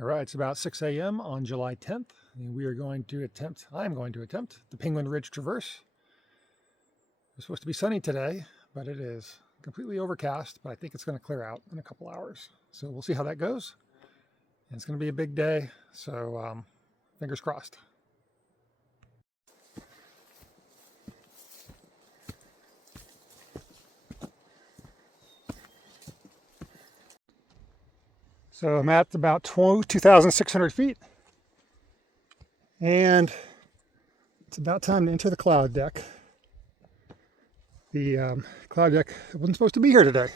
All right, it's about 6 a.m. on July 10th, and I'm going to attempt the Penguin Ridge Traverse. It's supposed to be sunny today, but it is completely overcast, but I think it's going to clear out in a couple hours. So we'll see how that goes. And it's going to be a big day, so fingers crossed. So I'm at about 2,600 feet, and it's about time to enter the cloud deck. The cloud deck wasn't supposed to be here today,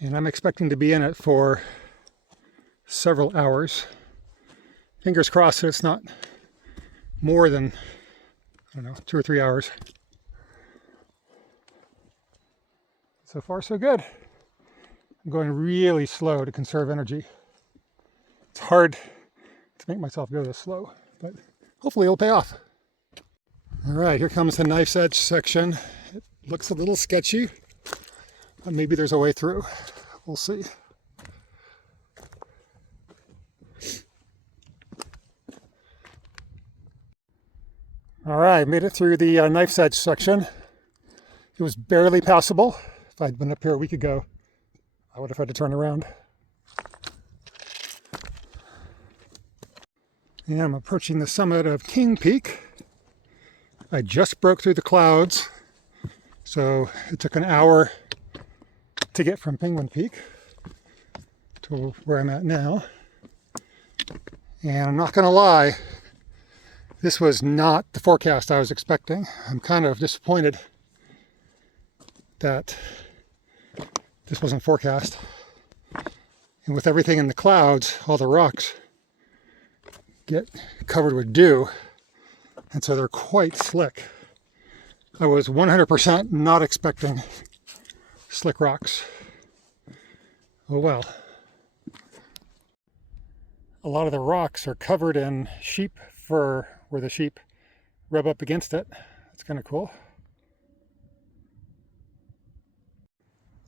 and I'm expecting to be in it for several hours. Fingers crossed that it's not more than, I don't know, 2 or 3 hours. So far, so good. I'm going really slow to conserve energy. It's hard to make myself go this slow, but hopefully it'll pay off. All right, here comes the knife's edge section. It looks a little sketchy, but maybe there's a way through. We'll see. All right, made it through the knife's edge section. It was barely passable. If I'd been up here a week ago, I would have had to turn around. And I'm approaching the summit of King Peak. I just broke through the clouds, so it took an hour to get from Penguin Peak to where I'm at now. And I'm not going to lie, this was not the forecast I was expecting. I'm kind of disappointed that this wasn't forecast. And with everything in the clouds, all the rocks get covered with dew, and so they're quite slick. I was 100% not expecting slick rocks. Oh well. A lot of the rocks are covered in sheep fur where the sheep rub up against it. That's kind of cool.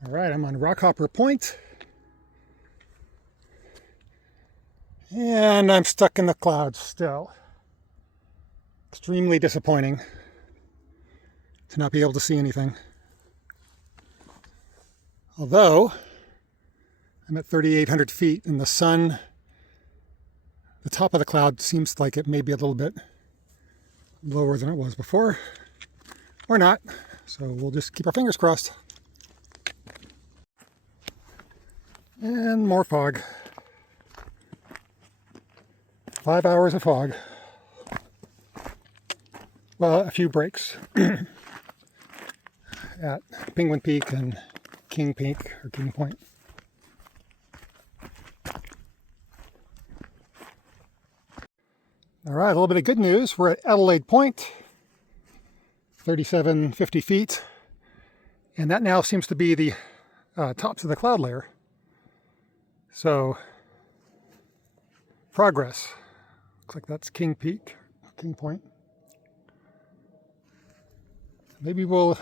All right, I'm on Rockhopper Point. And I'm stuck in the clouds still. Extremely disappointing to not be able to see anything. Although, I'm at 3,800 feet and the sun, the top of the cloud seems like it may be a little bit lower than it was before. Or not. So we'll just keep our fingers crossed. And more fog. 5 hours of fog. Well, a few breaks at Penguin Peak and King Peak, or King Point. All right, a little bit of good news. We're at Adelaide Point, 3,750 feet, and that now seems to be the tops of the cloud layer. So, progress. Looks like that's King Peak, King Point. Maybe we'll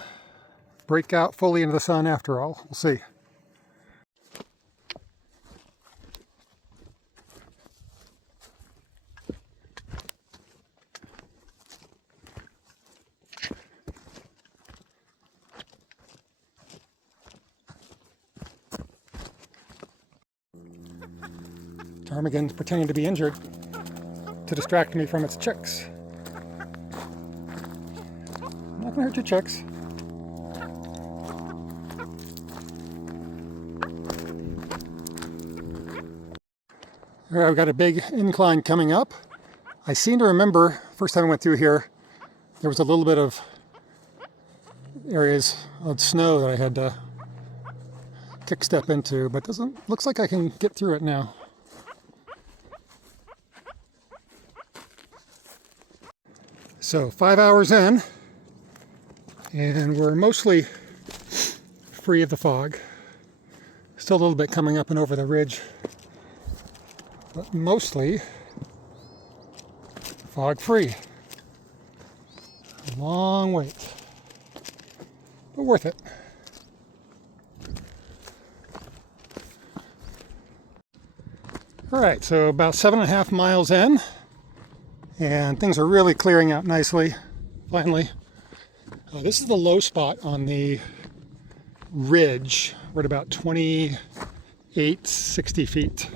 break out fully into the sun after all. We'll see. Ptarmigan's pretending to be injured to distract me from its chicks. I'm not gonna hurt your chicks. All right, I've got a big incline coming up. I seem to remember, first time I went through here, there was a little bit of areas of snow that I had to kick step into, but looks like I can get through it now. So 5 hours in, and we're mostly free of the fog. Still a little bit coming up and over the ridge, but mostly fog free. A long wait, but worth it. All right, so about 7.5 miles in, and things are really clearing out nicely, finally. This is the low spot on the ridge. We're at about 2860 feet.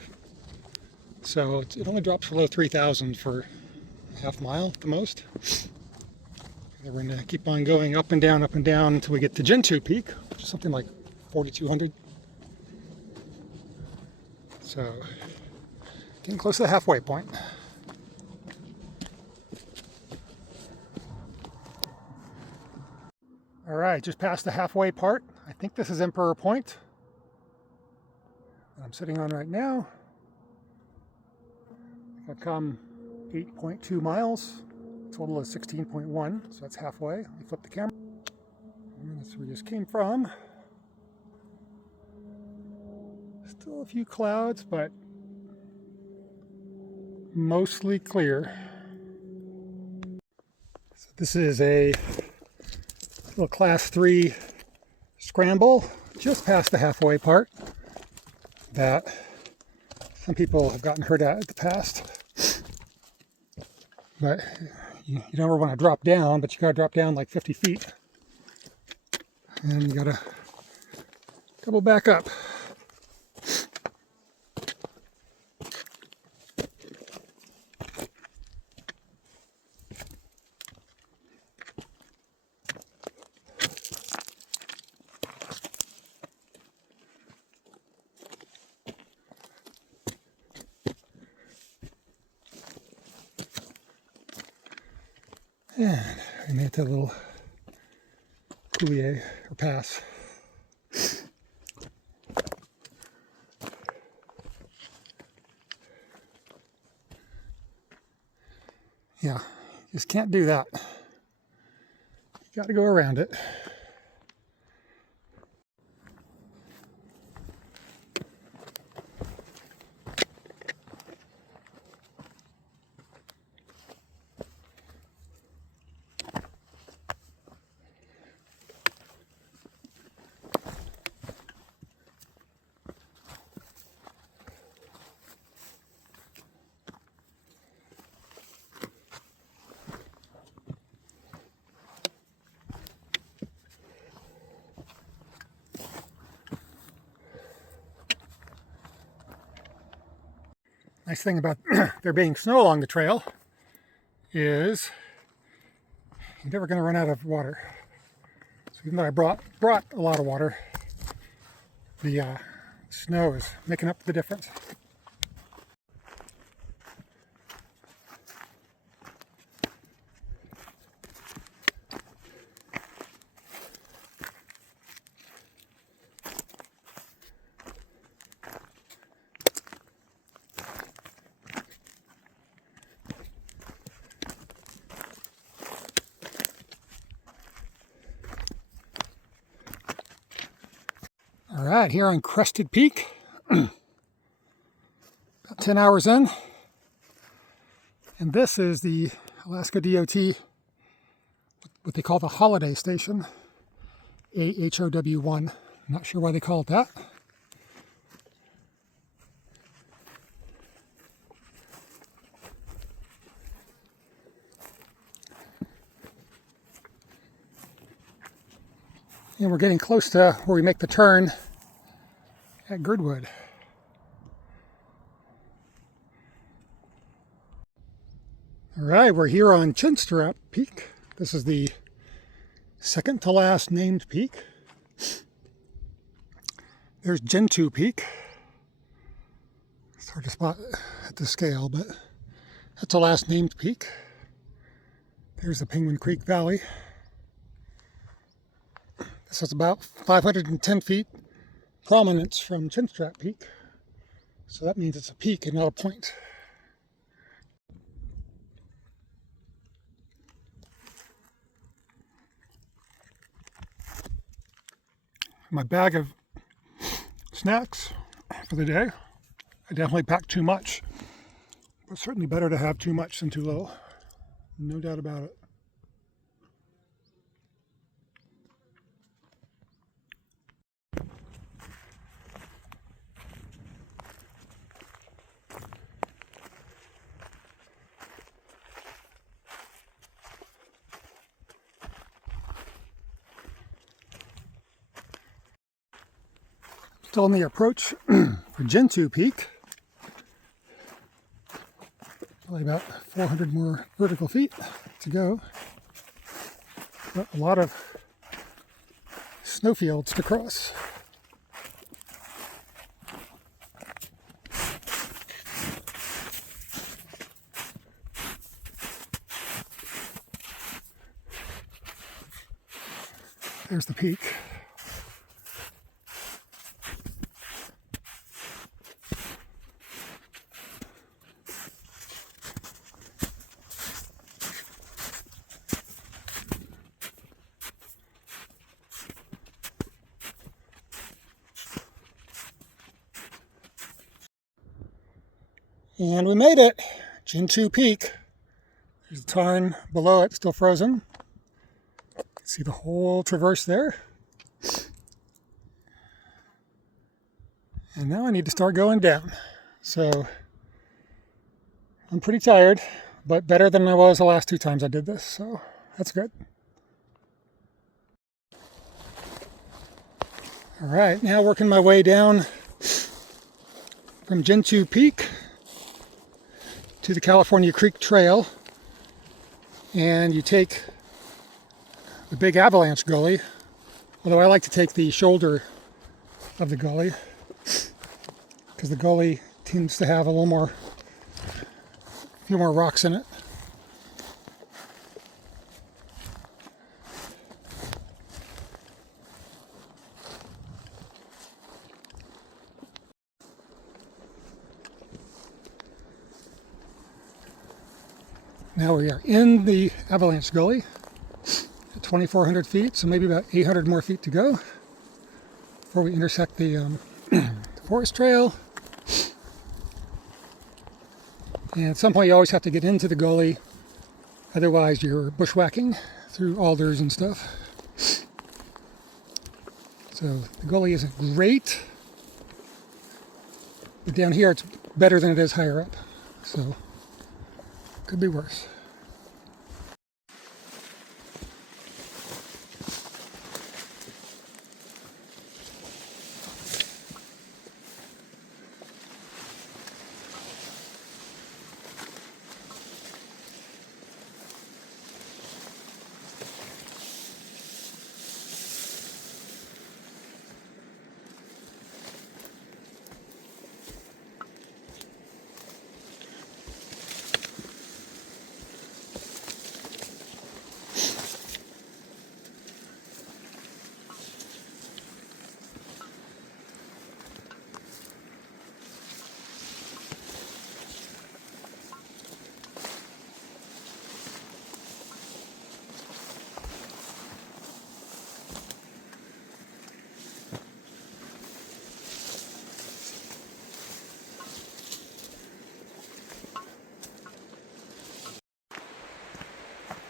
So it only drops below 3,000 for a half mile at the most. And we're going to keep on going up and down until we get to Gentoo Peak, which is something like 4,200. So getting close to the halfway point. All right, just past the halfway part. I think this is Emperor Point that I'm sitting on right now. I've come 8.2 miles. Total is 16.1, so that's halfway. Let me flip the camera. And that's where we just came from. Still a few clouds, but mostly clear. So this is a little class 3 scramble just past the halfway part that some people have gotten hurt at in the past. But you don't ever want to drop down, but you got to drop down like 50 feet. And you got to double back up. And we made it to a little coulier or pass. Yeah, you just can't do that. You got to go around it. Nice thing about there being snow along the trail is you're never going to run out of water. So even though I brought a lot of water, the snow is making up the difference. All right, here on Crested Peak, about 10 hours in, and this is the Alaska DOT, what they call the Holiday Station, AHOW1. I'm not sure why they call it that. And we're getting close to where we make the turn at Girdwood. All right, we're here on Chinstrap Peak. This is the second to last named peak. There's Gentoo Peak. It's hard to spot at the scale, but that's the last named peak. There's the Penguin Creek Valley. This is about 510 feet prominence from Chinstrap Peak. So that means it's a peak and not a point. My bag of snacks for the day. I definitely packed too much, but certainly better to have too much than too little. No doubt about it. Still on the approach for Gentoo Peak. Probably about 400 more vertical feet to go. But a lot of snowfields to cross. There's the peak. And we made it! Gentoo Peak. There's the tarn below it, still frozen. You can see the whole traverse there. And now I need to start going down. So I'm pretty tired, but better than I was the last 2 times I did this, so that's good. All right, now working my way down from Gentoo Peak to the California Creek Trail, and you take the big avalanche gully, although I like to take the shoulder of the gully because the gully tends to have a few more rocks in it. Now we are in the avalanche gully at 2,400 feet, so maybe about 800 more feet to go before we intersect the forest trail. And at some point you always have to get into the gully, otherwise you're bushwhacking through alders and stuff. So the gully isn't great, but down here it's better than it is higher up, so could be worse.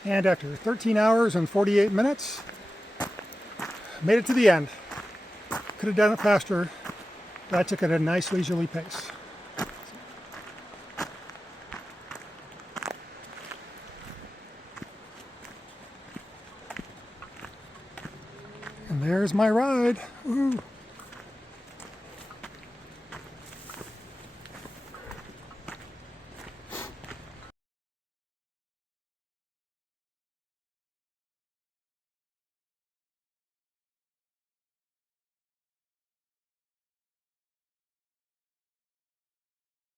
And after 13 hours and 48 minutes, made it to the end. Could have done it faster, but I took it at a nice leisurely pace. And there's my ride. Woo-hoo.